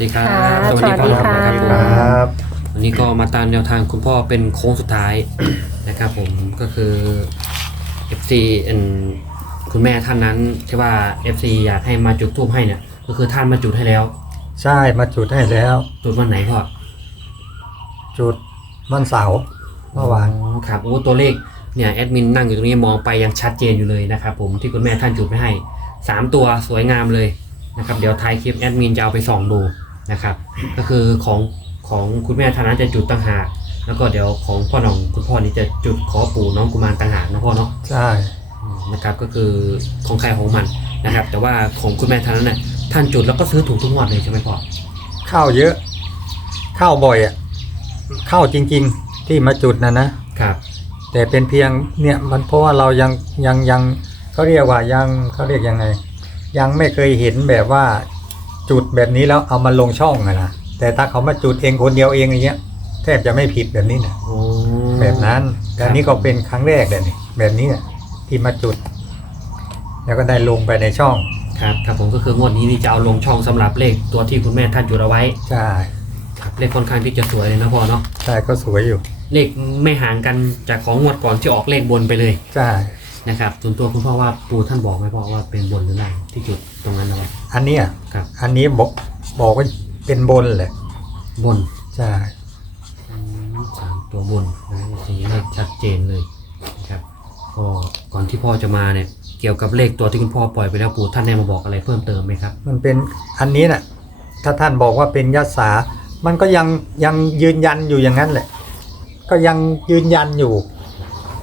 สวัสดีครับค่ะสวัสดีสวัสดีพ่อค่ะนะครับผมครับวันนี้ก็มาตามแนวทางคุณพ่อเป็นโค้งสุดท้ายนะครับผมก็คือ FC อันคุณแม่ท่านนั้นที่ว่า FC อยากให้มาจุดทูบให้เนี่ยก็คือท่านมาจุดให้แล้ว ใช่มาจุดให้แล้ว จุดวันไหนพ่อจุดวันเสาร์เมื่อวานอ๋อครับโอ้ตัวเลขเนี่ยแอดมินนั่งอยู่ตรงนี้มองไปยังชัดเจนอยู่เลยนะครับผมที่คุณแม่ท่านจุดไม่ให้สามตัวสวยงามเลยนะครับเดี๋ยวท้ายคลิปแอดมินจะเอาไปส่องดู นะครับ ก็คือของของคุณแม่ท่านนั้นจะจุดต่างหากแล้วก็เดี๋ยวของพ่อหน่องคุณพ่อนี่จะจุดขอปู่น้องกุมารต่างหากนะพ่อเนาะใช่อืมนะครับก็คือของใครของมันนะครับ แต่ว่าของคุณแม่ท่านนั้นน่ะท่านจุดแล้วก็ซื้อถูกทุกงวดเลยใช่ไหมพ่อเข้าเยอะเข้าบ่อยอะเข้าจริง ๆ ที่มาจุดนะนะครับ แต่เป็นเพียงเนี่ยมันเพราะว่าเรายังยังยังเขาเรียกว่ายังเขาเรียกยังไง ยังไม่เคยเห็นแบบว่า จุดแบบนี้แล้วเอามาลงช่องอะนะแต่ถ้าเขามาจุดเองคนเดียวเองอย่างเงี้ย แทบจะไม่ผิดแบบนี้นะโอ้แบบนั้นแต่อันนี้ก็เป็นครั้งแรกเลยนี่แบบนี้น่ะที่มาจุด แล้วก็ได้ลงไปในช่องครับครับผมก็คืองวดนี้นี่จะเอาลงช่องสำหรับเลขตัวที่คุณแม่ท่านจุดเอาไว้ใช่ครับเลขค่อนข้างที่จะสวยเลยนะพ่อเนาะใช่ก็สวยอยู่ เลขไม่ห่างกันจากของงวดก่อนที่ออกเลขบนไปเลยใช่ นะครับส่วนตัวคุณพ่อว่าปูท่านบอกไหมพ่อว่าเป็นบนหรือล่างที่จุดตรงนั้นเอาไว้อันเนี้ยครับ อันนี้บอกบอกว่าเป็นบนเลยบนใช่อืมสามตัวบนนะสีเลขชัดเจนเลยนะครับก็ก่อนที่พ่อจะมาเนี่ย เกี่ยวกับเลขตัวที่คุณพ่อปล่อยไปแล้วปู่ท่านได้มาบอกอะไรเพิ่มเติมไหมครับ มันเป็นอันนี้น่ะถ้าท่านบอกว่าเป็นยัสามันก็ยังยังยืนยันอยู่อย่างนั้นแหละ ก็ยังยืนยันอยู่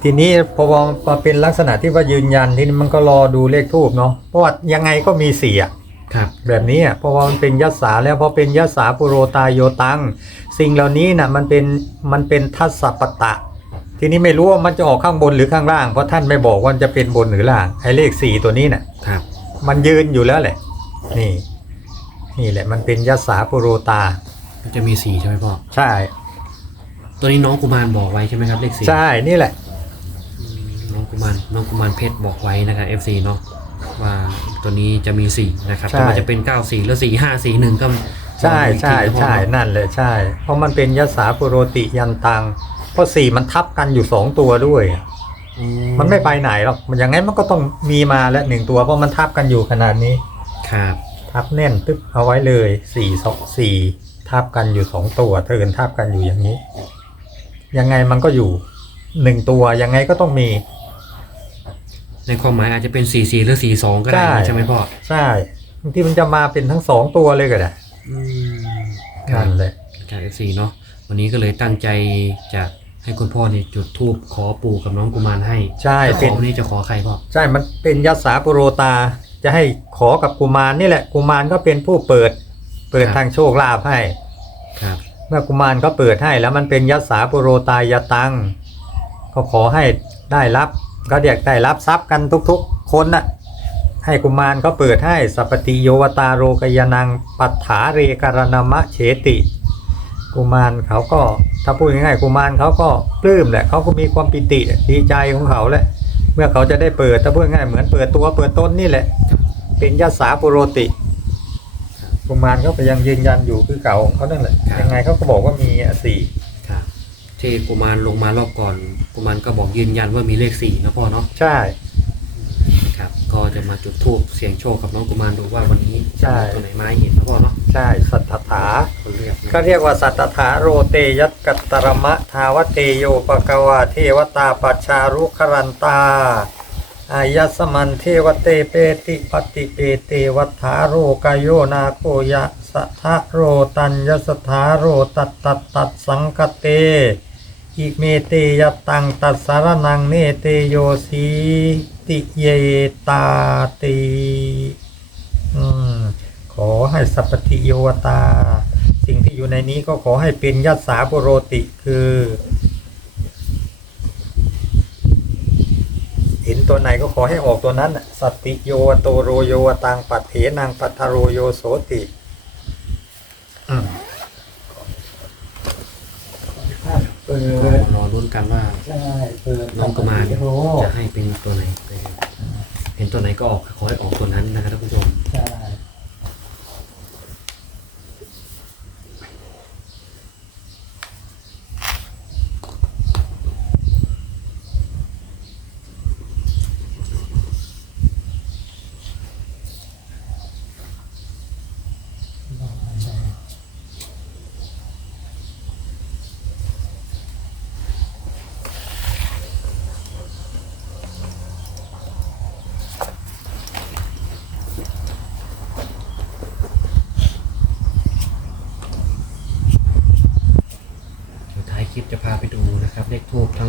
ทีนี้พอมาเป็นลักษณะที่ว่ายืนยันทีนี้มันก็รอดูเลขทูบเนาะเพราะว่ายังไงก็มีสี่อะครับแบบนี้อะเพราะว่ามันเป็นยัสสาแล้วพอเป็นยัสสาปุโรตายโยตัง สิ่งเหล่านี้น่ะมันเป็นมันเป็นทัศปตะ ทีนี้ไม่รู้ว่ามันจะออกข้างบนหรือข้างล่าง เพราะท่านไม่บอกว่าจะเป็นบนหรือล่างไอ้เลขสี่ตัวนี้น่ะครับ มันยืนอยู่แล้วแหละ นี่ นี่แหละ มันเป็นยัสสาปุโรตาก็จะมีสีใช่ไหมพ่อใช่ ตัวนี้น้องกุมารบอกไว้ใช่ไหมครับเลขสีใช่นี่แหละ น้องกุมารน้องกุมารเพชรบอกไว้นะครับ FC เนาะว่าตัวนี้จะมีสี่นะครับใช่ แต่ว่าจะเป็นเก้าสี่หรือสี่ห้าสี่หนึ่งก็ใช่ใช่ใช่ลองดูอีกทีนะพ่อนั่นเลยใช่ เพราะมันเป็นยัสสาปุโรติยันตัง เพราะสี่มันทับกันอยู่สองตัวด้วยอะอืมันไม่ไปไหนหรอกมันอย่างงั้นมันก็ต้องมีมาแล้วหนึ่งตัว เพราะมันทับกันอยู่ขนาดนี้ ครับทับแน่นตึ๊บเอาไว้เลยสี่สองสี่ทับกันอยู่สองตัวเทินทับกันอยู่อย่างนี้ ยังไงมันก็อยู่หนึ่งตัวยังไงก็ต้องมี ในความหมายอาจจะเป็นสี่สี่หรือสี่สองก็ได้ใช่ ใช่ไหมพ่อใช่บางทีมันจะมาเป็นทั้งสองตัวเลยก็ได้อืมครันั่บนเลยจาก FC เนาะวันนี้ก็เลยตั้งใจจะให้คุณพ่อเนี่ยจุดธูปขอปู่กับน้องกุมารให้ใช่จะขเป็อนวันนี้จะขอใครพ่อใช่ มันเป็นยัสสาปุโรตา จะให้ขอกับกุมารนี่แหละ กุมารก็เป็นผู้เปิด เปิดทางโชคลาภให้ ครับ เมื่อกุมารเขาเปิดให้แล้วมันเป็นยัสสาปุโรตายตัง ก็ขอให้ได้รับ ก็เรียกได้รับทรัพย์กันทุกๆ คนน่ะให้กุมารเขาเปิดให้สัพติโยวตาโรกยนังปัฏฐาเรการณมะเฉติ กุมารเขาก็ถ้าพูดง่ายๆกุมารเขาก็ปลื้มแหละเขาก็มีความปิติดีใจของเขาแหละเมื่อเขาจะได้เปิดถ้าพูดง่ายๆเหมือนเปิดตัวเปิดต้นนี่แหละ เป็นยัสาปุโรติ กุมารเขาก็ยังยืนยันอยู่คือเก่าของเขานั่นแหละยังไงเขาก็บอกว่ามีอสี่ ที่กุมารลงมารอบก่อน กุมารก็บอกยืนยันว่ามีเลขสี่นะพ่อเนาะใช่ ครับก็จะมาจุดธูปเสียงโชคกับน้องกุมารดูว่าวันนี้ใช่ตัวไหนมาให้เห็นนะพ่อเนาะใช่ สัทธถา คนเรียกนะก็เรียกว่าสัทธถาโรเตยัตกัตตรมะทาวเตโยปกวาเทวตาปัจชารุครันตาอายัสมันเทวเตเปติปฏิเปเตวัฏฐาโรกายโยนาโคยะสัทธะโรตัญญสถาโรตัตตัตตัดสังคเต อิเมเตยตังตัสสารนังเนเตโยสีติเยตาติขอให้สัพพติโยวตา สิ่งที่อยู่ในนี้ก็ขอให้เป็นยัสสาปุโรติคือ เห็นตัวไหนก็ขอให้ออกตัวนั้น สัตติโยวโตโรโยวตังปัตเถนังปัทโรโยโสติอืมเปิด รอรุ่น กันว่าใช่เปิดน้องกุมารจะให้เป็นตัวไหนนะครับเห็นตัวไหนก็ออกขอให้ออกตัวนั้นนะครับท่านผู้ชม ใช่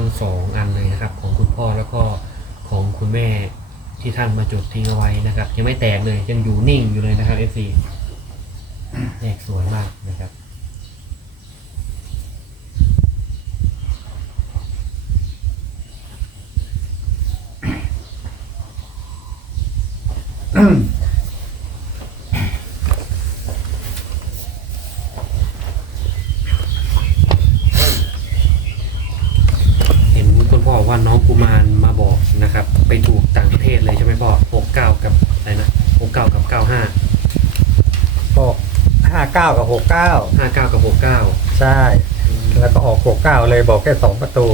งส องอันเลยนะครับ ของคุณพ่อแล้วก็ของคุณแม่ที่ท่านมาจุดทิ้งเอาไว้นะครับ ยังไม่แตกเลยยังอยู่นิ่งอยู่เลยนะครับ FC เลขสวยมากนะครับเห็นคุณพ่อว่าน้อง กุมารมาบอกนะครับ ไปถูกต่างประเทศเลยใช่ไหมพ่อหกเก้ากับอะไรนะหกเก้ากับเก้าห้าบอกห้าเก้ากับหกเก้าห้าเก้ากับหกเก้าใช่ แล้วก็ออกหกเก้าเลยบอกแค่สองประตู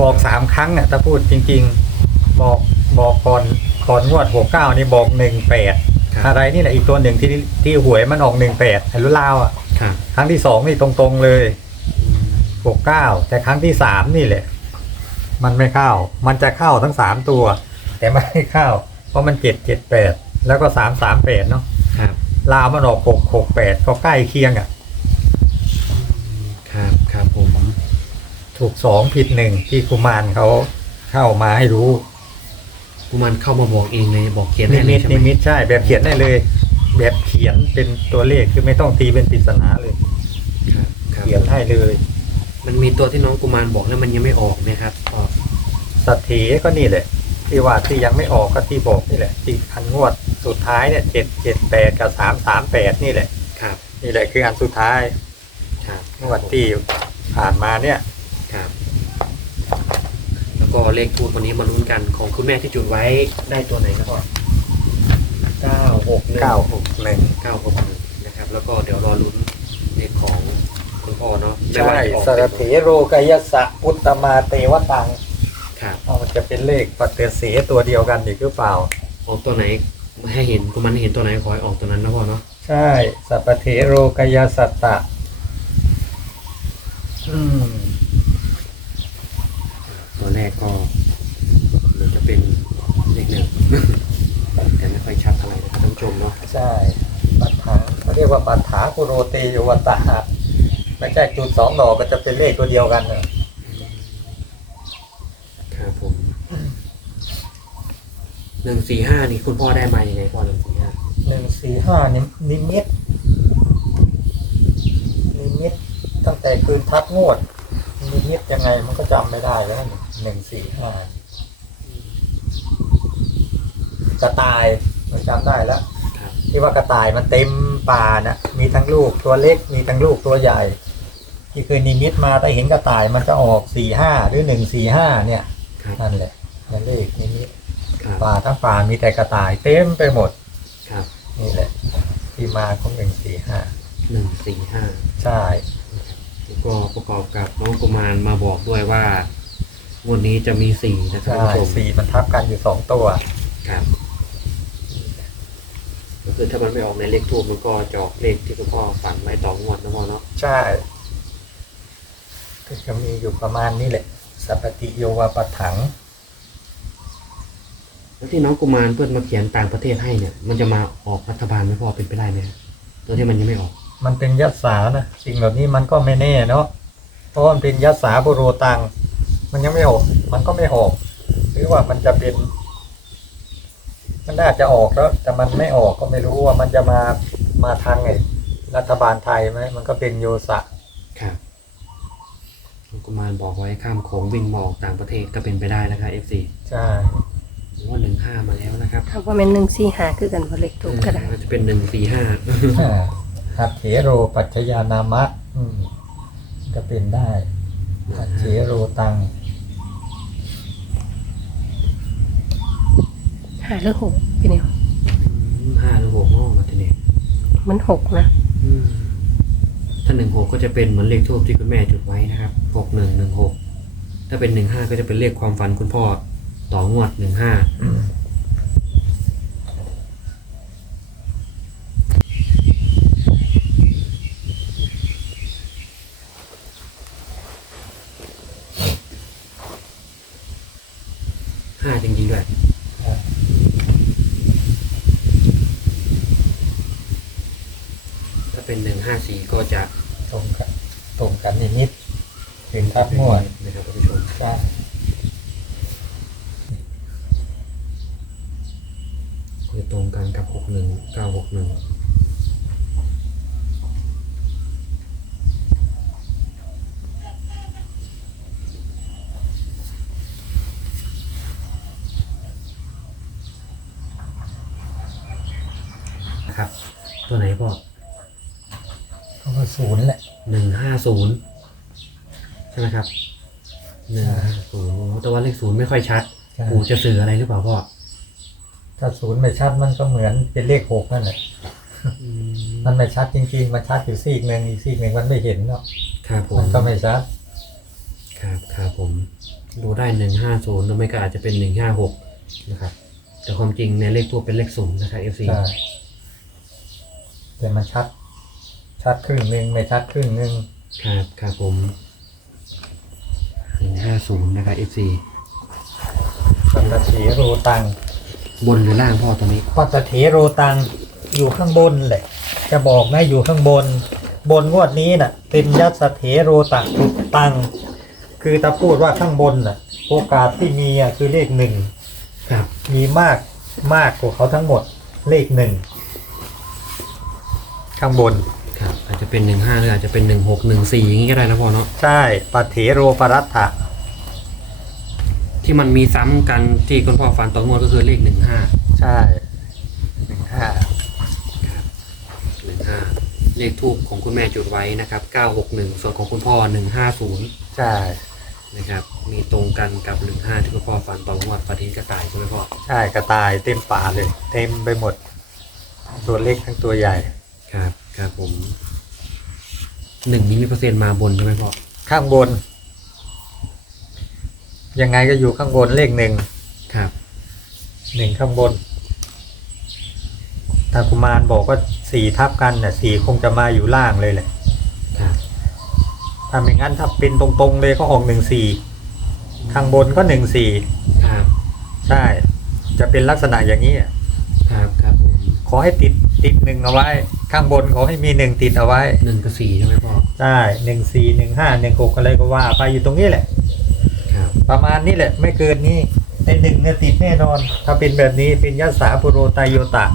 บอกสามครั้งอะถ้าพูดจริง ๆ บอกบอกก่อนก่อนงวดหกเก้านี่บอกหนึ่งแปดครับอะไรนี่แหละอีกตัวหนึ่งที่ที่หวยมันออกหนึ่งแปดไอ้รุ่นลาวอะครับครั้งที่สองนี่ตรงๆเลยหกเก้าแต่ครั้งที่สามนี่แหละ มันไม่เข้า มันจะเข้าทั้งสามตัว แต่ไม่เข้า เพราะมันเจ็ดเจ็ดแปดแล้วก็สามสามแปดเนาะครับลาวมันออกหกหกแปดก็ใกล้เคียงอะ ครับครับผม ถูกสองผิดหนึ่งที่กุมารเขาเข้ามาให้รู้กุมารเข้ามาบอกเองเลยบอกเขียนนิได้เลมิยตใช่ไหนิมมิตใช่ แบบเขียนได้เลย แบบเขียนเป็นตัวเลขคือไม่ต้องตีเป็นปริศนาเลย ครับครับเขียนให้เลย มันมีตัวที่น้องกุมารบอกแล้วมันยังไม่ออกนะครับพ่อสัตเถก็นี่แหละที่ว่าที่ยังไม่ออกก็ที่บอกนี่แหละที่อันงวดสุดท้ายเนี่ยเจ็ดเจ็ดแปดกับสามสามแปดนี่แหละครับ นี่แหละคืออันสุดท้ายครับงวดที่ผ่านมาเนี่ยครับ แล้วก็เลขทูปวันนี้มาลุ้นกันของคุณแม่ที่จุดไว้ได้ตัวไหนครับพ่อเก้าหกหนึ่งเก้าหกหนึ่งเก้าหกหนึ่งนะครับ แล้วก็เดี๋ยวรอลุ้นเลขของคุณ พ่อเนาะไม่ใช่ว่าจะออกสารเถโรกายสะอุตตมาเตวตังครับเอามันจะเป็นเลขปฏิเสธตัวเดียวกันอีกหรือเปล่า ออกตัวไหนให้เห็นกุมารให้เห็นตัวไหนขอให้ออกตัวนั้นนะพ่อเนาะใช่สัพพเทโรกายสัตตะ อืม ตัวแรกก็มันจะเป็นเลขหนึ่ง แต่ไม่ค่อยชัดเท่าไหร่นะครับท่านผู้ชมเนาะใช่ปัฏฐานเขาเรียกว่าปัฏฐากุโรเตโยวัตตะ ไม่ใช่จุดสองดอกก็จะเป็นเลขตัวเดียวกันน่ะครับผมหนึ่งสี่ห้านี่คุณพ่อได้มาอย่างไงพ่อหนึ่งสี่ห้าหนึ่งสี่ห้านินิมิตนิมิตตั้งแต่คืนทัดงวดนิมิตยังไงมันก็จำไม่ได้แล้วหนึ่งสี่ห้ากระต่ายมันจำได้แล้ว ครับที่ว่ากระต่ายมันเต็มป่านะมีทั้งลูกตัวเล็กมีทั้งลูกตัวใหญ่ ที่เคยนิมิตมาแต่เห็นกระต่ายมันจะออกสี่ห้าหรือหนึ่งสี่ห้าเนี่ยครับนั่นแหละนั่นเลขนิมิตครับป่าทั้งป่ามีแต่กระต่ายเต็มไปหมดครับนี่แหละ ที่มาของหนึ่งสี่ห้าหนึ่งสี่ห้าใช่แล้วก็ประกอบกับน้องกุมารมาบอกด้วยว่างวดนี้จะมีสี่นะครับใช่ท่านผู้ชมสี่มันทับกันอยู่สองตัว ครับก็คือถ้ามันไม่ออกในเลขทูบมันก็จะออกเลขที่คุณพ่อฝันไว้ต่องวดนะพ่อเนาะใช่ ก็จะมีอยู่ประมาณนี้แหละ สัพพติโยวาปัฏถัง แล้วที่น้องกุมารเพื่อนมาเขียนต่างประเทศให้เนี่ย มันจะมาออกรัฐบาลไหมพ่อเป็นไปได้ไหมครับตัวที่มันยังไม่ออก มันเป็นยัตสานะ สิ่งแบบนี้มันก็ไม่แน่เนาะเพราะว่ามันเป็นยัตสาบุโรตัง มันยังไม่ออก มันก็ไม่ออก หรือว่ามันจะเป็น มันน่าจะออกแล้ว แต่มันไม่ออกก็ไม่รู้ว่ามันจะมามาทางไงรัฐบาลไทยไหมมันก็เป็นโยสะครับน้อง กุมารบอกไว้ข้ามโขงวิ่งมาออกต่างประเทศก็เป็นไปได้นะครับ FC ใช่ว่าหนึ่งห้ามาแล้วนะครับถ้าว่าเป็นหนึ่งสี่หาคือกันพอเล็กถูกก็ได้อาจจะเป็นหนึ่งสี่ห้าหัตเถโรปัจจยานามะ อืมก็เป็นได้หัตเถโรตังหาหรือหกพี่นิวห้าหรือหกเนอกมาทีนี้มันหกนะ อืม ถ้าหนึ่งหกก็จะเป็นเหมือนเลขทูบที่คุณแม่จุดไว้นะครับหกหนึ่งหนึ่งหกถ้าเป็นหนึ่งห้าก็จะเป็นเลขความฝันคุณพ่อต่องวดหนึ่งห้าห้าจริงๆด้วยถ้าเป็นหนึ่งห้าสี่ก็จะ ตรงกันตรงกันนิมิตเป็นทับงวดนะครับท่านผู้ชมใช่คือตรงกันกับหกหนึ่งเก้าหกหนึ่งนะครับ ตัวไหนพ่อเขาก็ศูนย์แหละหนึ่งห้าศูนย์ ใช่ไหมครับหนึ่งห้าศูนย์แต่ว่าเลขศูนย์ไม่ค่อยชัดใช่ปู่จะสื่ออะไรหรือเปล่าพ่อ ถ้าศูนย์ไม่ชัดมันก็เหมือนเป็นเลขหกนั่นแหละมันไม่ชัดจริงๆ มันชัดอยู่ซีกหนึ่งอีกซีกหนึ่งมันไม่เห็นเนาะครับผมมันก็ไม่ชัด ครับครับผม ดูได้หนึ่งห้าศูนย์หรือไม่ก็อาจจะเป็นหนึ่งห้าหกนะครับ แต่ความจริงในเลขตัวเป็นเลขศูนย์นะครับ FC ใช่แต่มันชัด ชัดครึ่งหนึ่งไม่ชัดครึ่งหนึ่งครับครับผม หนึ่งห้าศูนย์นะครับ FC ปัตเถโรตังบนหรือล่างพ่อตัวนี้ ปัตเถโรตังอยู่ข้างบนแหละ จะบอกนะอยู่ข้างบน บนงวดนี้น่ะ เป็นยัสเถโรตังตุตัง คือถ้าพูดว่าข้างบนน่ะ โอกาสที่มีอะคือเลขหนึ่งครับ มีมากมากกว่าเขาทั้งหมด เลขหนึ่งข้างบน ครับอาจจะเป็นหนึ่งห้าหรืออาจจะเป็นหนึ่งหกหนึ่งสี่อย่างนี้ก็ได้นะพ่อเนาะใช่ปัตเถโรปรัตถะที่มันมีซ้ำกันที่คุณพ่อฟันต่องวดก็คือเลขหนึ่งห้าใช่หนึ่งห้าหนึ่งห้าเลขทูบของคุณแม่จุดไว้นะครับเก้าหกหนึ่งส่วนของคุณพ่อหนึ่งห้าศูนย์ใช่นะครับมีตรงกันกับหนึ่งห้าที่คุณพ่อฟันต่องวดฟันทิ้งกระต่ายใช่ไหมพ่อใช่กระต่ายเต็มป่าเลย เต็มไปหมด ตัวเล็กทั้งตัวใหญ่ครับ ครับผมหนึ่งนี้มีเปอร์เซ็นต์มาบนใช่ไหมพ่อข้างบน ยังไงก็อยู่ข้างบนเลขหนึ่งครับ หนึ่งข้างบนถ้ากุมารบอกว่าสี่ทับกันเนี่ยสี่คงจะมาอยู่ล่างเลยแหละครับถ้าไม่งั้นถ้าเป็นตรงๆเลยก็ออกหนึ่งสี่ข้างบนก็หนึ่งสี่ครับใช่ จะเป็นลักษณะอย่างนี้อะครับครับผมขอให้ติดติดหนึ่งเอาไว้ ข้างบนขอให้มีหนึ่งติดเอาไว้หนึ่งกับสี่ใช่ไหมพ่อใช่หนึ่งสี่หนึ่งห้าหนึ่งหกอะไรก็ว่าไปอยู่ตรงนี้แหละ ครับ ประมาณนี้แหละ ไม่เกินนี้ในหนึ่งเนี่ยติดแน่นอน ถ้าเป็นแบบนี้เป็นยศสาปุโรไตโยตะ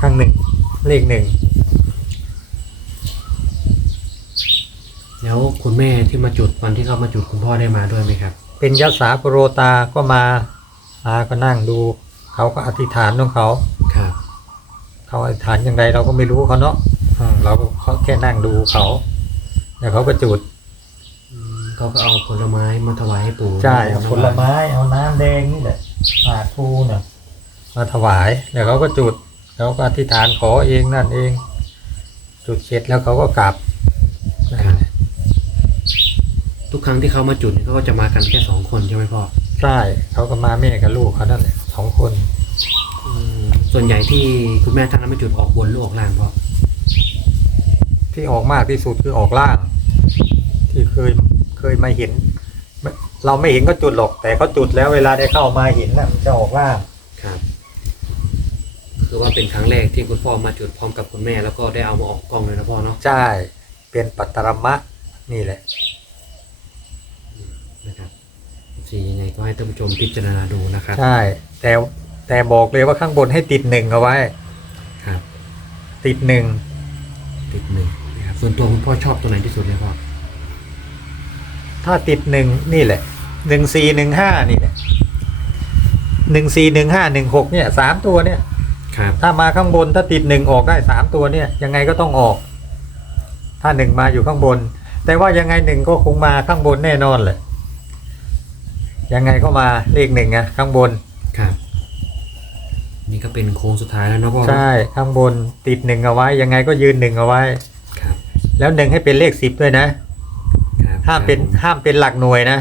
ข้างหนึ่งเลขหนึ่งแล้วคุณแม่ที่มาจุดวันที่เขามาจุดคุณพ่อได้มาด้วยไหมครับ เป็นยศสาปุโรตาก็มามาก็นั่งดู เขาก็อธิษฐานของเขา ครับ เขาอธิษฐานอย่างไรเราก็ไม่รู้เขาเนาะอืมเราก็เขาแค่นั่งดูเขาแล้วเขาก็จุดอืมเขาก็เอาผลไม้มาถวายให้ปู่ใช่เอาผลไม้เอาน้ำแดงนี่แหละปาทูน่ะมาถวายแล้วเขาก็จุดแล้วก็อธิษฐานขอเองนั่นเอง จุดเสร็จแล้วเขาก็กลับครับทุกครั้งที่เขามาจุดเนี่ยเขาก็จะมากันแค่สองคนใช่ไหมพ่อใช่เขาก็มาแม่กับลูกเขานั่นแหละสองคนอืม ส่วนใหญ่ที่คุณแม่ท่านนั้นมาจุดออกบนหรือออกล่างพ่อที่ออกมากที่สุดคือออกล่าง ที่เคยเคยมาเห็นไม่เราไม่เห็นก็จุดหรอก แต่เขาจุดแล้วเวลาได้เข้ามาเห็นน่ะมันจะออกล่างครับ คือว่าเป็นครั้งแรกที่คุณพ่อมาจุดพร้อมกับคุณแม่ แล้วก็ได้เอามาออกกล้องเลยนะพ่อเนาะใช่เป็นปัตตรมะนี่แหละนะครับสียังไงก็ให้ท่านผู้ชมพิจารณาดูนะครับ ใช่ แต่ แต่บอกเลยว่าข้างบนให้ติดหนึ่งเอาไว้ครับ ติดหนึ่งติดหนึ่งนะครับส่วนตัวคุณพ่อชอบตัวไหนที่สุดเลยพ่อถ้าติดหนึ่งนี่แหละหนึ่งสี่หนึ่งห้านี่แหละหนึ่งสี่หนึ่งห้าหนึ่งหกเนี่ยสามตัวเนี่ย ครับถ้ามาข้างบนถ้าติดหนึ่งออกได้สามตัวเนี่ย ยังไงก็ต้องออก ถ้าหนึ่งมาอยู่ข้างบน แต่ว่ายังไงหนึ่งก็คงมาข้างบนแน่นอนเลยยังไงก็มาเลขหนึ่งอะข้างบนครับ นี่ก็เป็นโค้งสุดท้ายแล้วนะพ่อใช่ข้างบนติดหนึ่งเอาไว้ ยังไงก็ยืนหนึ่งเอาไว้ ครับ แล้วหนึ่งให้เป็นเลขสิบด้วยนะครับห้ามเป็นครับห้ามเป็นหลักหน่วยนะ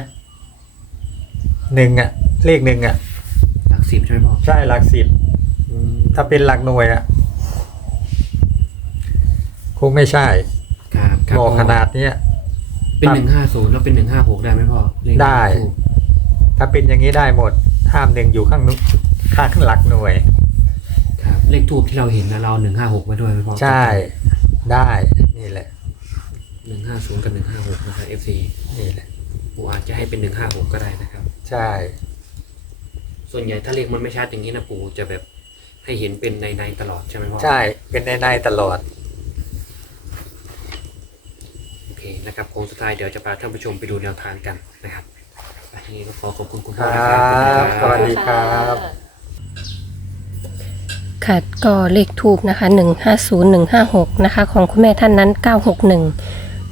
หนึ่งอะเลขหนึ่งอะหลักสิบใช่ไหมพ่อใช่หลักสิบอืมถ้าเป็นหลักหน่วยอะคงไม่ใช่ครับครับบอกพ่ขนาดเนี้ยเป็นหนึ่งห้าศูนย์แล้วเป็นหนึ่งห้าหกได้ไหมพ่อเลขได้ทูปถ้าเป็นอย่างนี้ได้หมดห้ามหนึ่งอยู่ข้างนุข้างหลักหน่วยครับ เลขทูบที่เราเห็นนะเราหนึ่งห้าหกไว้ด้วยไหมพ่อใช่ได้นี่แหละหนึ่งห้าศูนย์กับหนึ่งห้าหกนะครับ FC นี่แหละปู่อาจจะให้เป็นหนึ่งห้าหกก็ได้นะครับ ใช่ ส่วนใหญ่ถ้าเลขมันไม่ชัดอย่างนี้นะปู่จะแบบให้เห็นเป็นในในๆตลอดใช่ไหมพ่อใช่เป็นในในๆตลอดโอเคนะครับโค้งสุดท้ายเดี๋ยวจะพาท่านผู้ชมไปดูแนวทางกันนะครับทีนี้ก็ขอขอบคุณคุณคพ่อรันะครับบสวัสดีครับ ค่ะก็เลขทูบนะคะหนึ่งห้าศูนย์หนึ่งห้าหกนะคะ ของคุณแม่ท่านนั้นเก้าหกหนึ่ง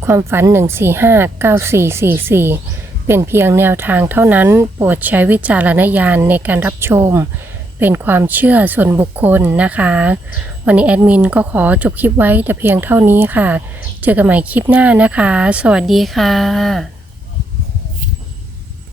ความฝันหนึ่งสี่ห้าเก้าสี่สี่สี่เป็นเพียงแนวทางเท่านั้นโปรดใช้วิจารณญาณในการรับชม เป็นความเชื่อส่วนบุคคลนะคะ วันนี้แอดมินก็ขอจบคลิปไว้แต่เพียงเท่านี้ค่ะ เจอกันใหม่คลิปหน้านะคะ สวัสดีค่ะ